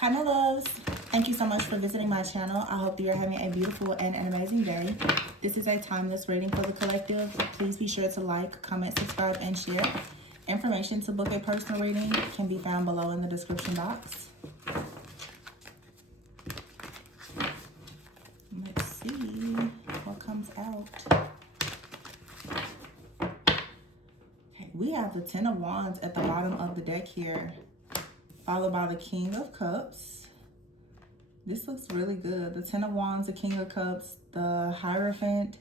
Hi, my loves. Thank you so much for visiting my channel. I hope that you're having a beautiful and an amazing day. This is a timeless reading for the collective. Please be sure to like, comment, subscribe, and share. Information to book a personal reading can be found below in the description box. Let's see what comes out. Okay, we have the Ten of Wands at the bottom of the deck here, followed by the King of Cups. This looks really good. The Ten of Wands, the King of Cups, the Hierophant,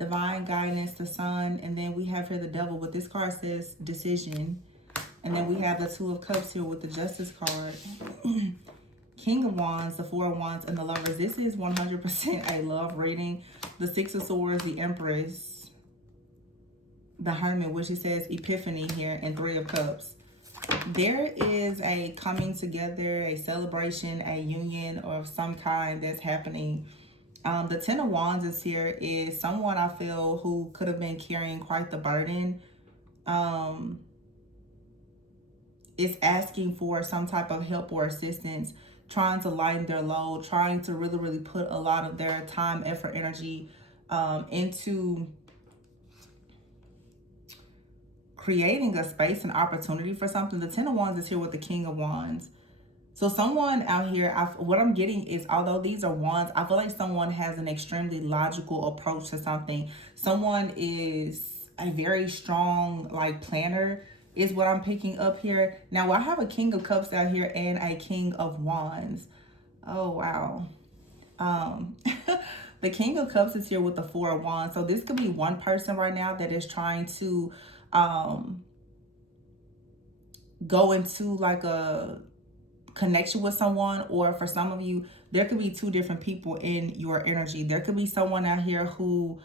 Divine Guidance, the Sun, and then we have here the Devil, but this card says Decision. And then we have the Two of Cups here with the Justice card. King of Wands, the Four of Wands, and the Lovers. This is 100% a love reading. The Six of Swords, the Empress, the Hermit, which it says Epiphany here, and Three of Cups. There is a coming together, a celebration, a union of some kind that's happening. The Ten of Wands is here is someone I feel who could have been carrying quite the burden. Is asking for some type of help or assistance, trying to lighten their load, trying to really put a lot of their time, effort, energy into creating a space and opportunity for something. The Ten of Wands is here with the King of Wands. So someone out here, what I'm getting is, although these are wands, I feel like someone has an extremely logical approach to something. Someone is a very strong, like, planner is what I'm picking up here. Now, I have a King of Cups out here and a King of Wands. Oh, wow. The King of Cups is here with the Four of Wands. So this could be one person right now that is trying to go into like a connection with someone, or for some of you, there could be two different people in your energy. There could be someone out here who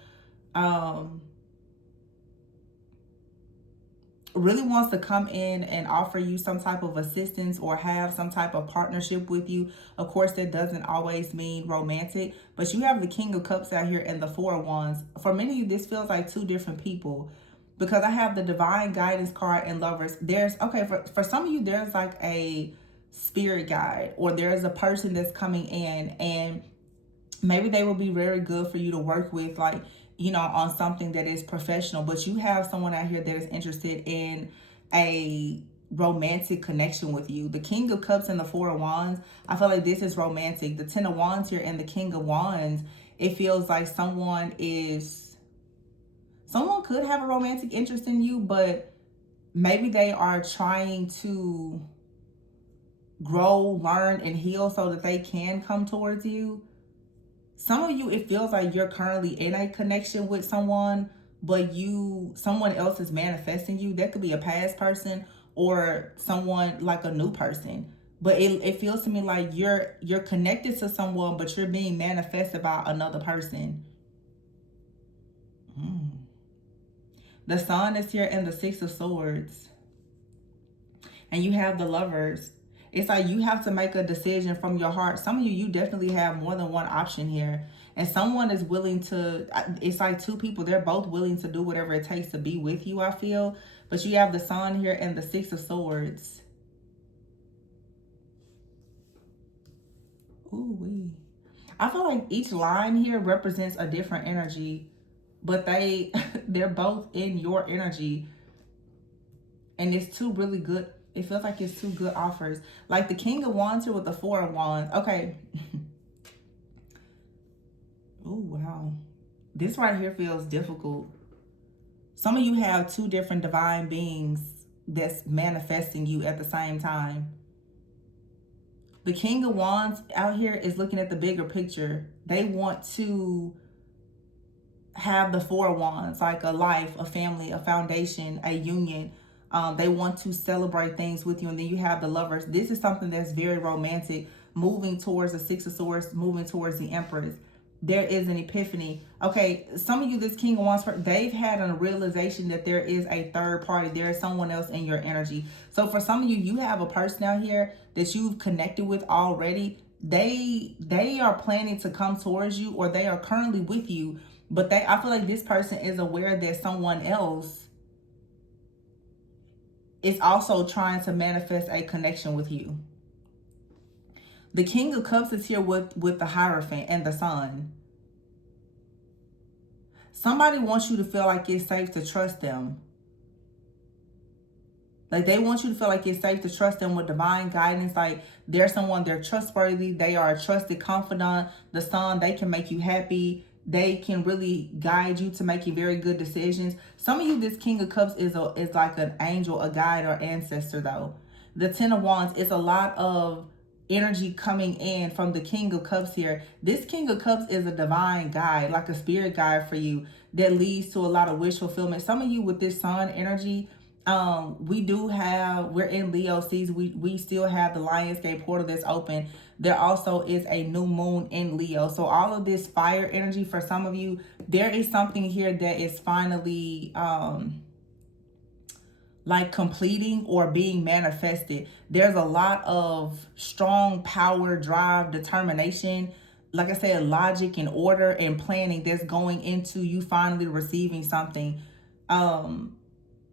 really wants to come in and offer you some type of assistance or have some type of partnership with you. Of course, that doesn't always mean romantic, but you have the King of Cups out here and the Four of Wands. For many of you, this feels like two different people, because I have the Divine Guidance card and Lovers. There's, okay, for some of you, there's like a spirit guide, or there's a person that's coming in, and maybe they will be very good for you to work with, like, you know, on something that is professional. But you have someone out here that is interested in a romantic connection with you. The King of Cups and the Four of Wands, I feel like this is romantic. The Ten of Wands here and the King of Wands, it feels like someone could have a romantic interest in you, but maybe they are trying to grow, learn, and heal so that they can come towards you. Some of you, it feels like you're currently in a connection with someone, but someone else is manifesting you. That could be a past person or someone like a new person. But it feels to me like you're connected to someone, but you're being manifested by another person. The Sun is here and the Six of Swords. And you have the Lovers. It's like you have to make a decision from your heart. Some of you definitely have more than one option here. And someone is willing to, it's like two people, they're both willing to do whatever it takes to be with you, I feel. But you have the Sun here and the Six of Swords. Ooh-wee. I feel like each line here represents a different energy, but they're both in your energy. And it's two really good, it feels like it's two good offers. Like the King of Wands here with the Four of Wands. Okay. Oh, wow. This right here feels difficult. Some of you have two different divine beings that's manifesting you at the same time. The King of Wands out here is looking at the bigger picture. They want to have the Four of Wands, like a life, a family, a foundation, a union. They want to celebrate things with you. And then you have the Lovers. This is something that's very romantic, moving towards the Six of Swords, moving towards the Empress. There is an epiphany. Okay, some of you, this King of Wands, they've had a realization that there is a third party. There is someone else in your energy. So for some of you, you have a person out here that you've connected with already. They are planning to come towards you, or they are currently with you. But I feel like this person is aware that someone else is also trying to manifest a connection with you. The King of Cups is here with the Hierophant and the Sun. Somebody wants you to feel like it's safe to trust them. Like, they want you to feel like it's safe to trust them with divine guidance. Like, they're someone, they're trustworthy. They are a trusted confidant. The Sun, they can make you happy. They can really guide you to making very good decisions. Some of you, this King of Cups is like an angel, a guide, or ancestor, though. The Ten of Wands is a lot of energy coming in from the King of Cups here. This King of Cups is a divine guide, like a spirit guide for you that leads to a lot of wish fulfillment. Some of you with this Sun energy, we're in Leo season. We still have the Lionsgate portal that's open. There also is a new moon in Leo. So all of this fire energy for some of you, there is something here that is finally like completing or being manifested. There's a lot of strong power, drive, determination, like I said, logic and order and planning that's going into you finally receiving something.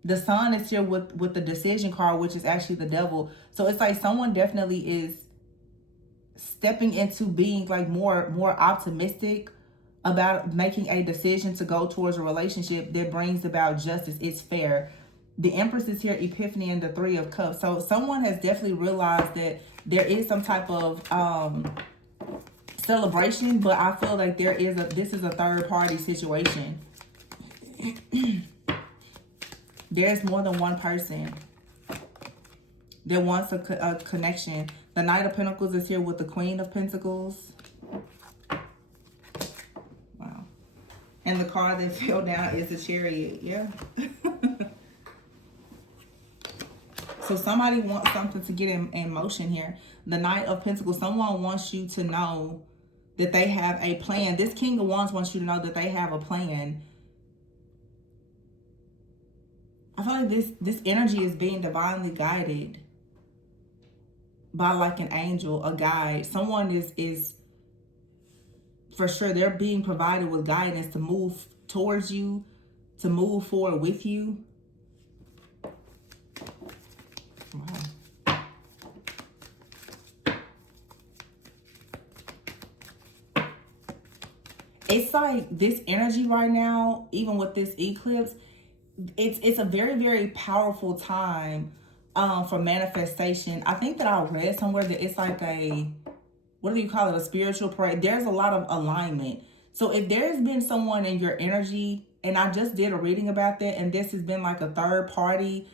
The Sun is here with the decision card, which is actually the Devil. So it's like someone definitely is stepping into being like more optimistic about making a decision to go towards a relationship that brings about justice. It's fair. The Empress is here, Epiphany, and the Three of Cups. So someone has definitely realized that there is some type of celebration, but I feel like this is a third party situation. There's more than one person that wants a connection. The Knight of Pentacles is here with the Queen of Pentacles. Wow. And the card that fell down is the Chariot. Yeah. So somebody wants something to get in motion here. The Knight of Pentacles, someone wants you to know that they have a plan. This King of Wands wants you to know that they have a plan. I feel like this energy is being divinely guided by like an angel, a guide. Someone is for sure, they're being provided with guidance to move towards you, to move forward with you. Wow. It's like this energy right now, even with this eclipse, it's a very, very powerful time for manifestation. I think that I read somewhere that it's like what do you call it? A spiritual parade. There's a lot of alignment. So if there's been someone in your energy, and I just did a reading about that, and this has been like a third party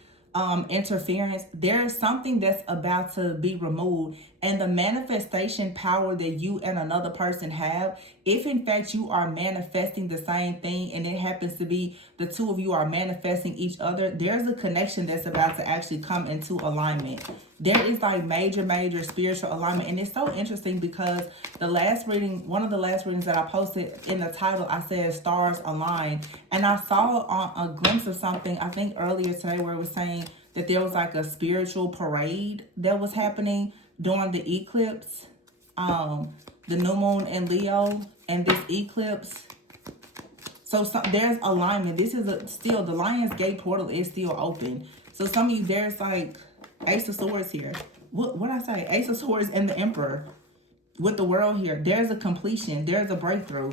interference, there is something that's about to be removed. And the manifestation power that you and another person have, if in fact you are manifesting the same thing and it happens to be the two of you are manifesting each other, there's a connection that's about to actually come into alignment. There is like major spiritual alignment. And it's so interesting because the last reading, one of the last readings that I posted, in the title I said stars align, and I saw a glimpse of something I think earlier today where it was saying that there was like a spiritual parade that was happening during the eclipse, the new moon in Leo, and this eclipse. So there's alignment. This is still, the Lionsgate portal is still open. So some of you, there's like Ace of Swords here. What did I say? Ace of Swords and the Emperor with the World here. There's a completion. There's a breakthrough.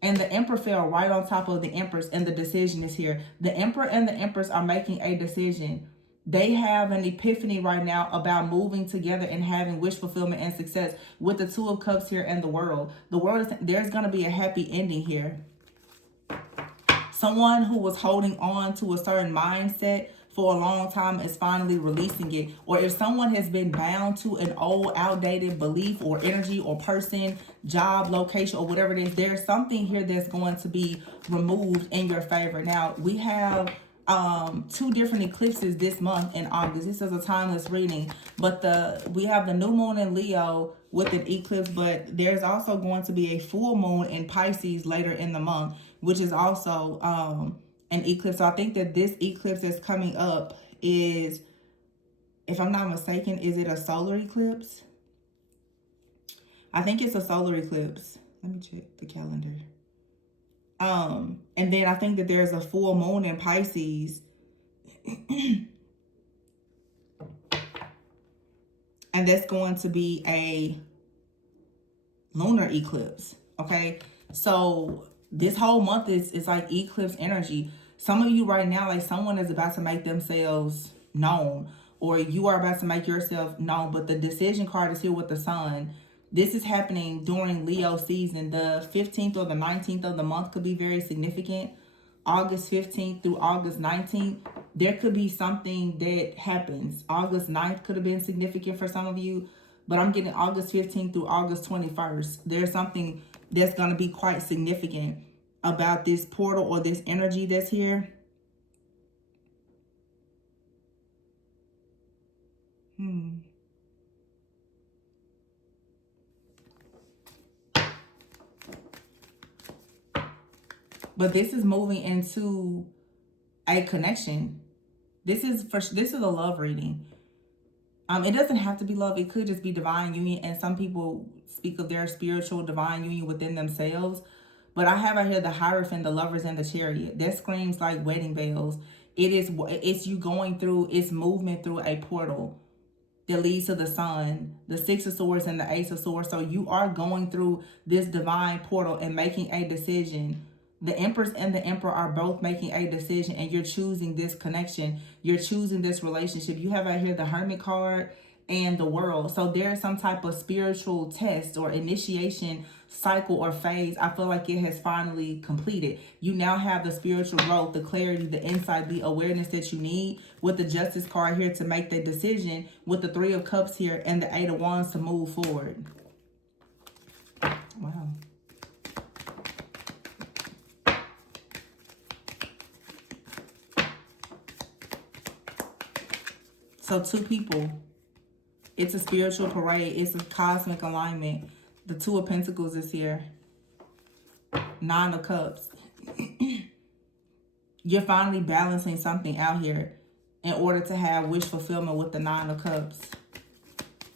And the Emperor fell right on top of the Empress, and the decision is here. The Emperor and the Empress are making a decision. They have an epiphany right now about moving together and having wish fulfillment and success with the Two of Cups here and the World. The World, there's going to be a happy ending here. Someone who was holding on to a certain mindset for a long time is finally releasing it. Or if someone has been bound to an old outdated belief or energy or person, job, location, or whatever it is, there's something here that's going to be removed in your favor. Now, we have two different eclipses this month in August. This is a timeless reading, but we have the new moon in Leo with an eclipse, but there's also going to be a full moon in Pisces later in the month, which is also an eclipse. So I think that this eclipse that's coming up is, if I'm not mistaken, is it a solar eclipse? I think it's a solar eclipse. Let me check the calendar. And then I think that there's a full moon in Pisces. And that's going to be lunar eclipse. Okay, so this whole month is like eclipse energy. Some of you right now, like someone is about to make themselves known, or you are about to make yourself known, but the decision card is here with the sun. This is happening during Leo season. The 15th or the 19th of the month could be very significant. August 15th through August 19th, there could be something that happens. August 9th could have been significant for some of you, but I'm getting August 15th through August 21st. There's something that's going to be quite significant about this portal or this energy that's here. But this is moving into a connection. This is a love reading. It doesn't have to be love. It could just be divine union. And some people speak of their spiritual divine union within themselves. But I have out here the Hierophant, the Lovers, and the Chariot. That screams like wedding bells. It's you going through, it's movement through a portal that leads to the sun, the Six of Swords, and the Ace of Swords. So you are going through this divine portal and making a decision. The Empress and the Emperor are both making a decision, and you're choosing this connection. You're choosing this relationship. You have out here the Hermit card and the World. So there's some type of spiritual test or initiation cycle or phase. I feel like it has finally completed. You now have the spiritual growth, the clarity, the insight, the awareness that you need with the Justice card here to make the decision, with the Three of Cups here and the Eight of Wands to move forward. Wow. So two people. It's a spiritual parade. It's a cosmic alignment. The Two of Pentacles is here. Nine of Cups. You're finally balancing something out here in order to have wish fulfillment with the Nine of Cups.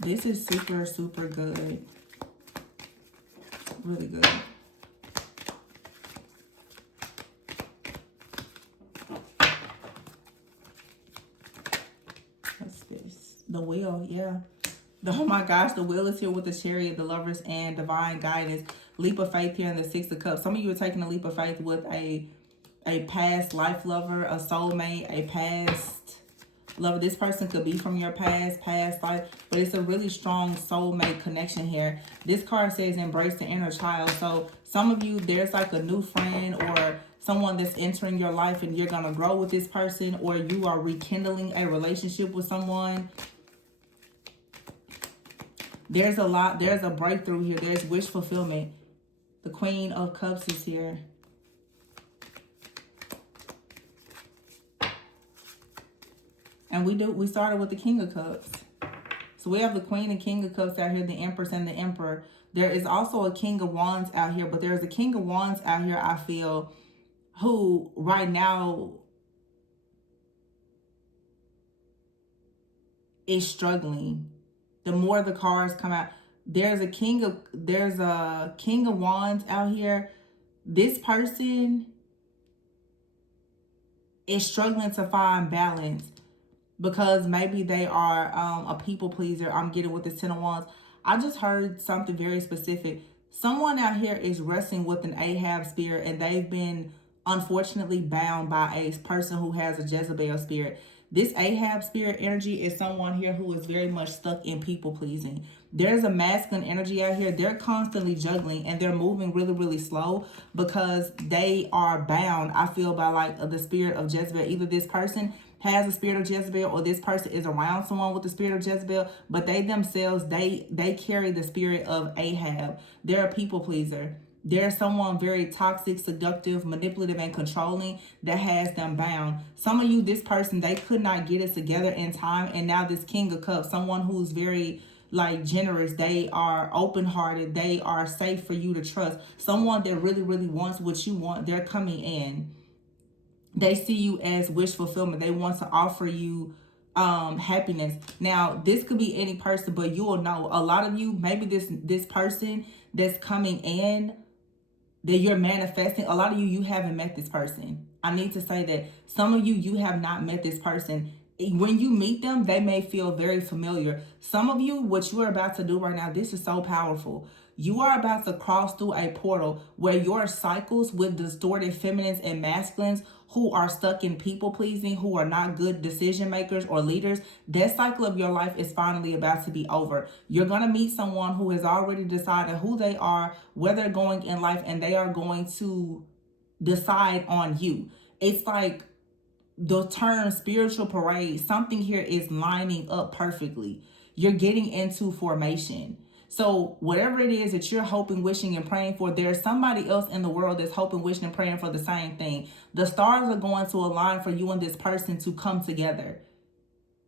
This is super, super good. Really good. What's this? The Wheel, yeah. Oh my gosh, the Wheel is here with the Chariot, the Lovers, and divine guidance. Leap of faith here in the Six of Cups. Some of you are taking a leap of faith with a past life lover, a soulmate, a past lover. This person could be from your past life, but it's a really strong soulmate connection here. This card says embrace the inner child. So some of you, there's like a new friend or someone that's entering your life and you're going to grow with this person, or you are rekindling a relationship with someone. There's a breakthrough here. There's wish fulfillment. The Queen of Cups is here. And we started with the King of Cups. So we have the Queen and King of Cups out here, the Empress and the Emperor. There is also a King of Wands out here, but there's a King of Wands out here, I feel, who right now is struggling. The more the cards come out, there's a King of Wands out here. This person is struggling to find balance because maybe they are a people pleaser. I'm getting with this Ten of Wands. I just heard something very specific. Someone out here is wrestling with an Ahab spirit, and they've been unfortunately bound by a person who has a Jezebel spirit. This Ahab spirit energy is someone here who is very much stuck in people pleasing. There's a masculine energy out here. They're constantly juggling and they're moving really, really slow because they are bound, I feel, by like the spirit of Jezebel. Either this person has a spirit of Jezebel or this person is around someone with the spirit of Jezebel, but they themselves, they carry the spirit of Ahab. They're a people pleaser. There's someone very toxic, seductive, manipulative, and controlling that has them bound. Some of you, this person, they could not get it together in time. And now this King of Cups, someone who's very like generous, they are open-hearted, they are safe for you to trust. Someone that really, really wants what you want, they're coming in. They see you as wish fulfillment. They want to offer you happiness. Now, this could be any person, but you will know. A lot of you, maybe this person that's coming in, that you're manifesting, a lot of you haven't met this person. I need to say that some of you have not met this person. when you meet them, they may feel very familiar. Some of you, what you are about to do right now, this is so powerful. You are about to cross through a portal where your cycles with distorted feminines and masculines who are stuck in people pleasing, who are not good decision makers or leaders, that cycle of your life is finally about to be over. You're going to meet someone who has already decided who they are, where they're going in life, and they are going to decide on you. It's like the term spiritual parade, something here is lining up perfectly. You're getting into formation. So whatever it is that you're hoping, wishing, and praying for, there's somebody else in the world that's hoping, wishing, and praying for the same thing. The stars are going to align for you and this person to come together.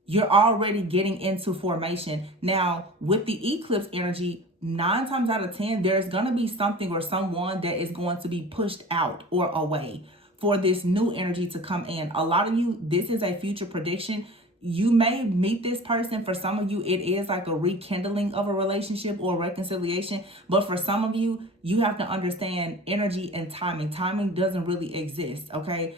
You're already getting into formation. Now, with the eclipse energy, 9 times out of 10, there's going to be something or someone that is going to be pushed out or away for this new energy to come in. A lot of you, this is a future prediction. You may meet this person. For some of you, it is like a rekindling of a relationship or reconciliation. But for some of you, you have to understand energy and timing. Timing doesn't really exist, okay?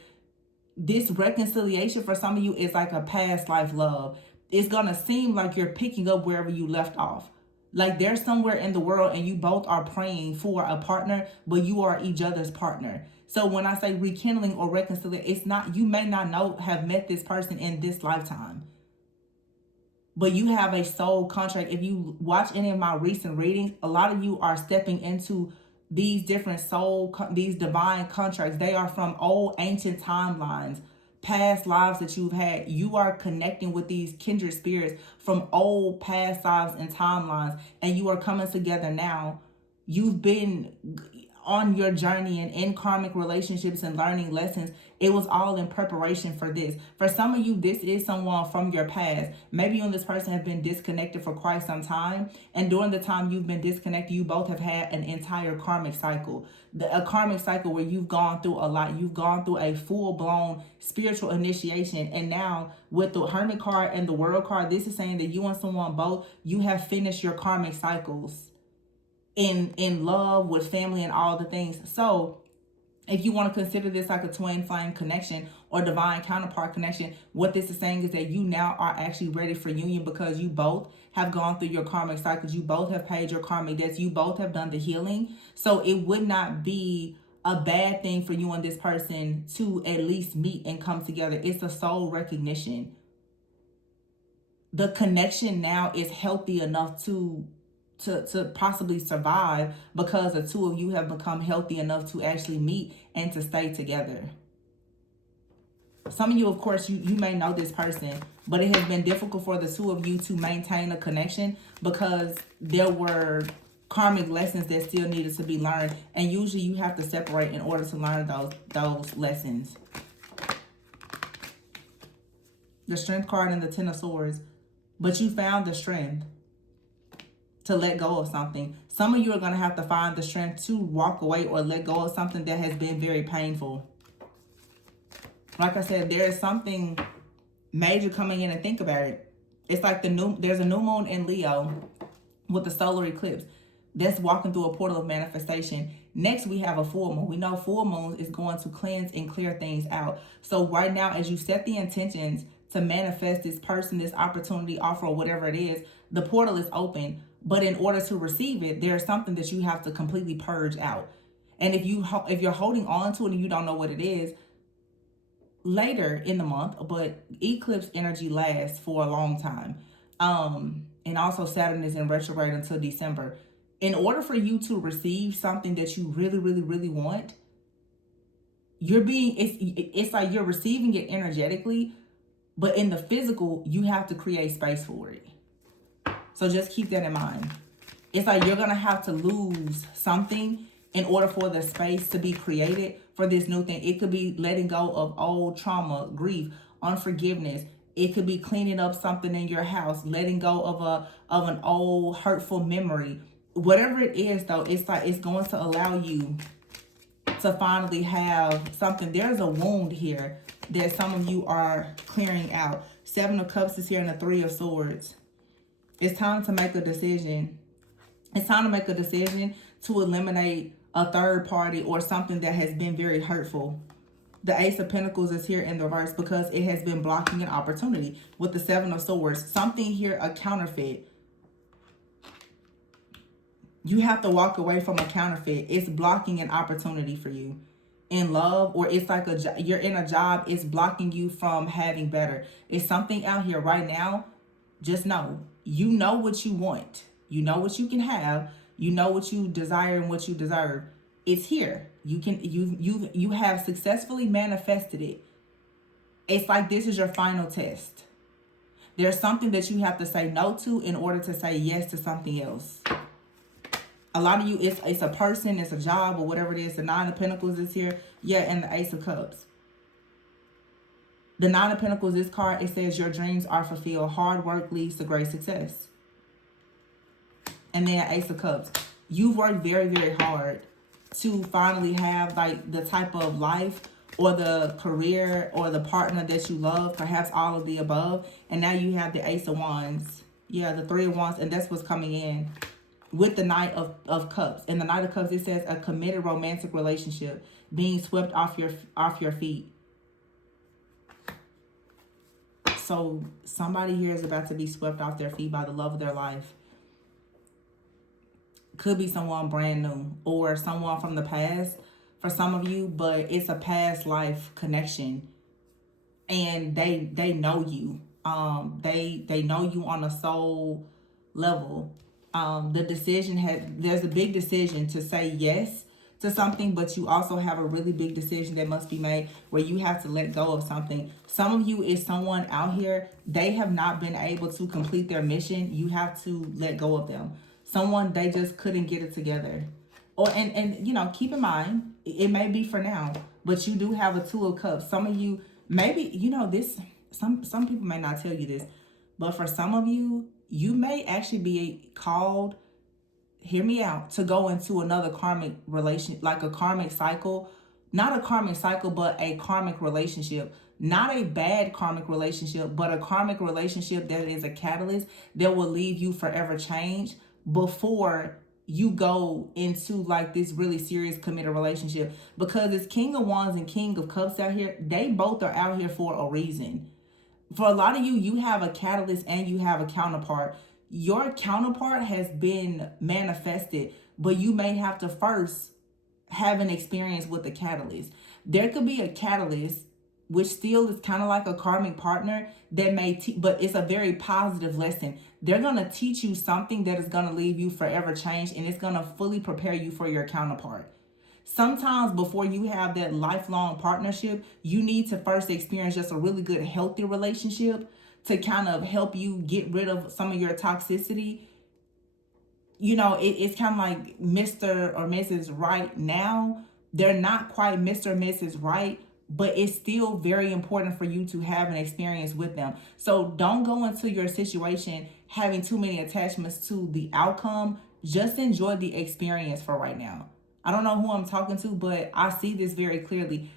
This reconciliation for some of you is like a past life love. It's going to seem like you're picking up wherever you left off. Like there's somewhere in the world and you both are praying for a partner, but you are each other's partner. So when I say rekindling or reconciliation, it's not, you may not have met this person in this lifetime, but you have a soul contract. If you watch any of my recent readings, a lot of you are stepping into these different these divine contracts. They are from old ancient timelines, past lives that you've had. You are connecting with these kindred spirits from old past lives and timelines, and you are coming together now. You've been on your journey and in karmic relationships and learning lessons. It was all in preparation for this. For some of you, this is someone from your past. Maybe you and this person have been disconnected for quite some time. And during the time you've been disconnected, you both have had an entire karmic cycle. A karmic cycle where you've gone through a lot. You've gone through a full-blown spiritual initiation. And now with the Hermit card and the World card, this is saying that you and someone both, you have finished your karmic cycles in love, with family, and all the things. So if you want to consider this like a twin flame connection or divine counterpart connection, what this is saying is that you now are actually ready for union because you both have gone through your karmic cycles. You both have paid your karmic debts. You both have done the healing. So it would not be a bad thing for you and this person to at least meet and come together. It's a soul recognition. The connection now is healthy enough to possibly survive because the two of you have become healthy enough to actually meet and to stay together. Some of you, of course, you may know this person, but it has been difficult for the two of you to maintain a connection because there were karmic lessons that still needed to be learned. And usually you have to separate in order to learn those lessons. The Strength card and the Ten of Swords. But you found the strength to let go of something. Some of you are going to have to find the strength to walk away or let go of something that has been very painful. Like I said, there is something major coming in, and think about it. It's like there's a new moon in Leo with the solar eclipse that's walking through a portal of manifestation. Next, we have a full moon. We know full moons is going to cleanse and clear things out. So right now, as you set the intentions to manifest this person, this opportunity, offer, or whatever it is, the portal is open. But in order to receive it, there's something that you have to completely purge out. And if you're holding on to it and you don't know what it is, later in the month, but eclipse energy lasts for a long time. And also Saturn is in retrograde until December. In order for you to receive something that you really, really, really want, it's like you're receiving it energetically, but in the physical, you have to create space for it. So just keep that in mind. It's like you're going to have to lose something in order for the space to be created for this new thing. It could be letting go of old trauma, grief, unforgiveness. It could be cleaning up something in your house, letting go of an old hurtful memory. Whatever it is, though, it's like it's going to allow you to finally have something. There's a wound here that some of you are clearing out. 7 of Cups is here and the 3 of Swords. It's time to make a decision. It's time to make a decision to eliminate a third party or something that has been very hurtful. The Ace of Pentacles is here in the reverse because it has been blocking an opportunity. With the Seven of Swords, something here, a counterfeit. You have to walk away from a counterfeit. It's blocking an opportunity for you in love, or it's like you're in a job, it's blocking you from having better. It's something out here right now. Just know, you know what you want. You know what you can have. You know what you desire and what you deserve. It's here. You have successfully manifested it. It's like this is your final test. There's something that you have to say no to in order to say yes to something else. A lot of you, it's a person, it's a job, or whatever it is. The Nine of Pentacles is here. Yeah, and the Ace of Cups. The Nine of Pentacles, this card, it says your dreams are fulfilled. Hard work leads to great success. And then Ace of Cups. You've worked very, very hard to finally have like the type of life or the career or the partner that you love. Perhaps all of the above. And now you have the Ace of Wands. Yeah, the Three of Wands. And that's what's coming in with the Knight of Cups. In the Knight of Cups, it says a committed romantic relationship being swept off your feet. So somebody here is about to be swept off their feet by the love of their life. Could be someone brand new or someone from the past for some of you, but it's a past life connection. And they know you. They know you on a soul level. There's a big decision to say yes to something, but you also have a really big decision that must be made where you have to let go of something. Some of you is someone out here, they have not been able to complete their mission. You have to let go of them. Someone, they just couldn't get it together. Or and you know, keep in mind, it may be for now, but you do have a Two of Cups. Some of you, maybe, you know, this, some people may not tell you this, but for some of you, you may actually be called, hear me out, to go into another karmic relation, like a karmic cycle. Not a karmic cycle, but a karmic relationship. Not a bad karmic relationship, but a karmic relationship that is a catalyst that will leave you forever changed before you go into like this really serious committed relationship. Because it's King of Wands and King of Cups out here. They both are out here for a reason. For a lot of you, you have a catalyst and you have a counterpart. Your counterpart has been manifested, but you may have to first have an experience with the catalyst. There could be a catalyst, which still is kind of like a karmic partner that may, but it's a very positive lesson. They're going to teach you something that is going to leave you forever changed, and it's going to fully prepare you for your counterpart. Sometimes before you have that lifelong partnership, you need to first experience just a really good, healthy relationship to kind of help you get rid of some of your toxicity. You know, it's kind of like Mr. or Mrs. Right now. They're not quite Mr. or Mrs. Right, but it's still very important for you to have an experience with them. So don't go into your situation having too many attachments to the outcome. Just enjoy the experience for right now. I don't know who I'm talking to, but I see this very clearly.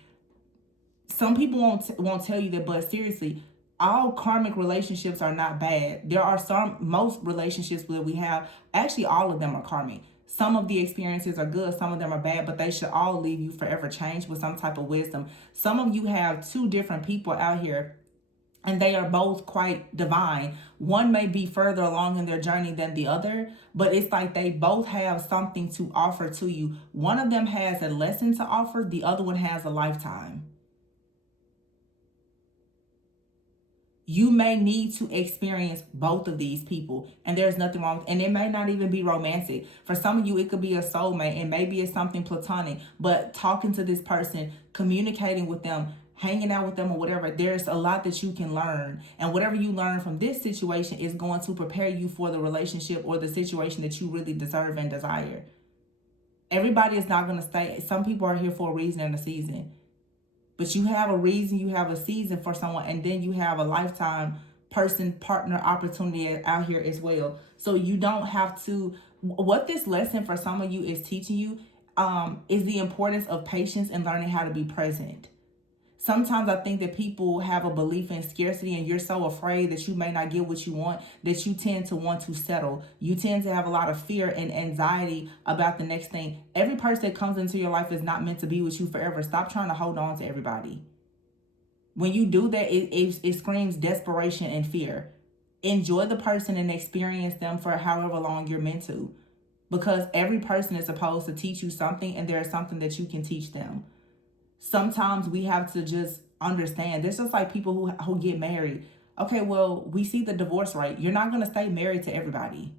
Some people won't tell you that, but seriously, all karmic relationships are not bad. There are most relationships that we have, actually all of them are karmic. Some of the experiences are good, some of them are bad, but they should all leave you forever changed with some type of wisdom. Some of you have two different people out here, and they are both quite divine. One may be further along in their journey than the other, but it's like they both have something to offer to you. One of them has a lesson to offer, the other one has a lifetime. You may need to experience both of these people, and there's nothing wrong with, and it may not even be romantic. For some of you, it could be a soulmate, and maybe it's something platonic, but talking to this person, communicating with them, hanging out with them or whatever, there's a lot that you can learn. And whatever you learn from this situation is going to prepare you for the relationship or the situation that you really deserve and desire. Everybody is not going to stay. Some people are here for a reason and a season. But you have a reason, you have a season for someone, and then you have a lifetime person, partner, opportunity out here as well. So you don't have to, what this lesson for some of you is teaching you is the importance of patience and learning how to be present. Sometimes I think that people have a belief in scarcity, and you're so afraid that you may not get what you want that you tend to want to settle. You tend to have a lot of fear and anxiety about the next thing. Every person that comes into your life is not meant to be with you forever. Stop trying to hold on to everybody. When you do that, it screams desperation and fear. Enjoy the person and experience them for however long you're meant to. Because every person is supposed to teach you something, and there is something that you can teach them. Sometimes we have to just understand. This is like people who get married. Okay, well, we see the divorce rate. You're not going to stay married to everybody.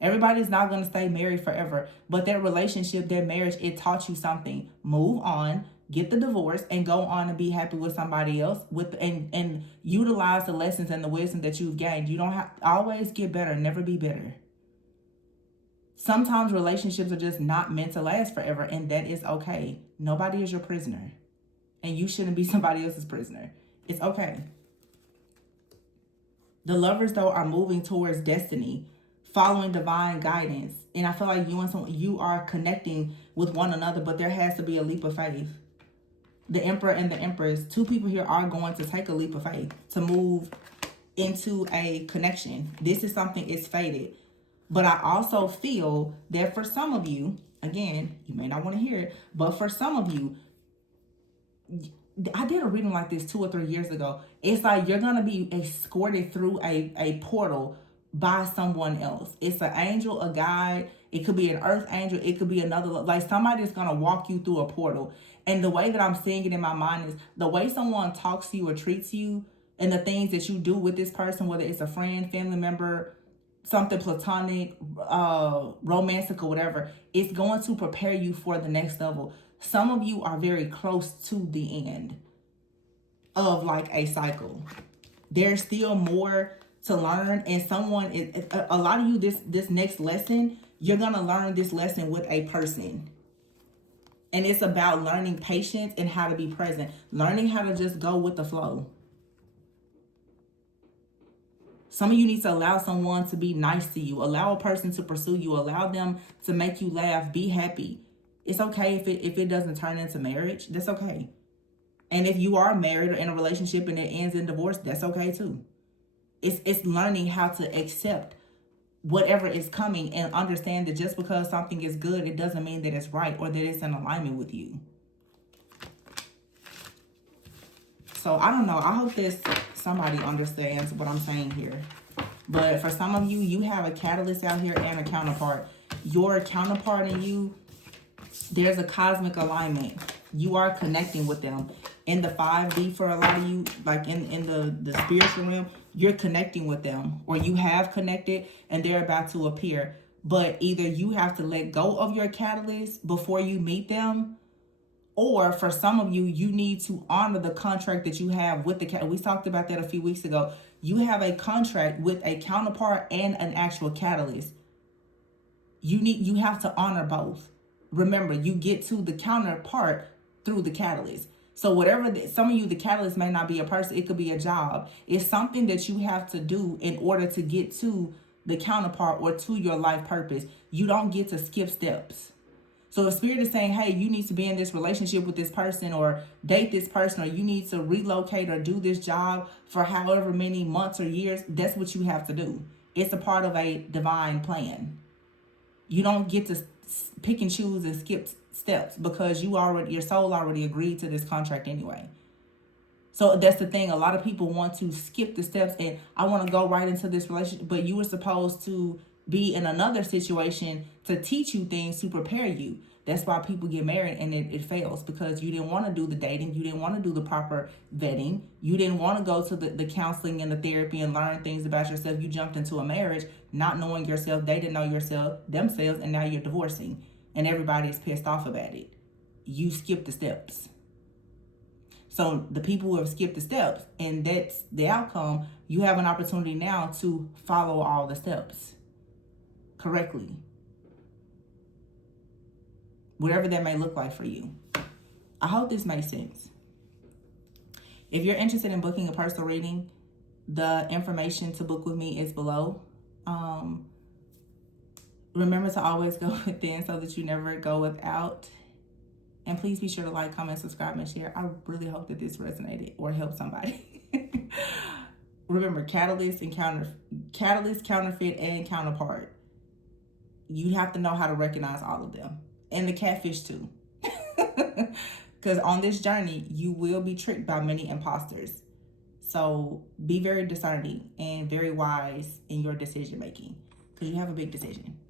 Everybody's not going to stay married forever. But that relationship, that marriage, it taught you something. Move on, get the divorce, and go on and be happy with somebody else and utilize the lessons and the wisdom that you've gained. You don't have always get better, never be bitter. Sometimes relationships are just not meant to last forever, and that is okay. Nobody is your prisoner, and you shouldn't be somebody else's prisoner. It's okay. The lovers, though, are moving towards destiny, following divine guidance. And I feel like you are connecting with one another, but there has to be a leap of faith. The Emperor and the Empress, two people here are going to take a leap of faith to move into a connection. This is something, it's fated. But I also feel that for some of you, again, you may not want to hear it, but for some of you, I did a reading like this 2 or 3 years ago. It's like you're going to be escorted through a portal by someone else. It's an angel, a guide. It could be an earth angel. It could be another, like somebody's going to walk you through a portal. And the way that I'm seeing it in my mind is the way someone talks to you or treats you, and the things that you do with this person, whether it's a friend, family member, something platonic, romantic, or whatever, it's going to prepare you for the next level. Some of you are very close to the end of like a cycle. There's still more to learn, and a lot of you, this next lesson, you're gonna learn this lesson with a person. And it's about learning patience and how to be present, learning how to just go with the flow. Some of you need to allow someone to be nice to you. Allow a person to pursue you. Allow them to make you laugh. Be happy. It's okay if it doesn't turn into marriage. That's okay. And if you are married or in a relationship and it ends in divorce, that's okay too. It's learning how to accept whatever is coming and understand that just because something is good, it doesn't mean that it's right or that it's in alignment with you. So I don't know. I hope somebody understands what I'm saying here. But for some of you, you have a catalyst out here and a counterpart. Your counterpart and you, there's a cosmic alignment. You are connecting with them. In the 5D for a lot of you, like in the spiritual realm, you're connecting with them, or you have connected and they're about to appear. But either you have to let go of your catalyst before you meet them, or for some of you, you need to honor the contract that you have with the catalyst. We talked about that a few weeks ago. You have a contract with a counterpart and an actual catalyst. You have to honor both. Remember, you get to the counterpart through the catalyst. So some of you, the catalyst may not be a person. It could be a job. It's something that you have to do in order to get to the counterpart or to your life purpose. You don't get to skip steps. So if Spirit is saying, hey, you need to be in this relationship with this person or date this person, or you need to relocate or do this job for however many months or years, that's what you have to do. It's a part of a divine plan. You don't get to pick and choose and skip steps because your soul already agreed to this contract anyway. So that's the thing. A lot of people want to skip the steps and I want to go right into this relationship, but you were supposed to be in another situation to teach you things, to prepare you. That's why people get married and it fails, because you didn't want to do the dating. You didn't want to do the proper vetting. You didn't want to go to the counseling and the therapy and learn things about yourself. You jumped into a marriage not knowing yourself. They didn't know themselves, and now you're divorcing and everybody's pissed off about it. You skipped the steps. So the people who have skipped the steps, and that's the outcome, you have an opportunity now to follow all the steps correctly. Whatever that may look like for you. I hope this makes sense. If you're interested in booking a personal reading, the information to book with me is below. Remember to always go within so that you never go without. And please be sure to like, comment, subscribe, and share. I really hope that this resonated or helped somebody. Remember, catalyst, counterfeit, and counterpart. You have to know how to recognize all of them. And the catfish too. Because on this journey, you will be tricked by many imposters. So be very discerning and very wise in your decision making, because you have a big decision.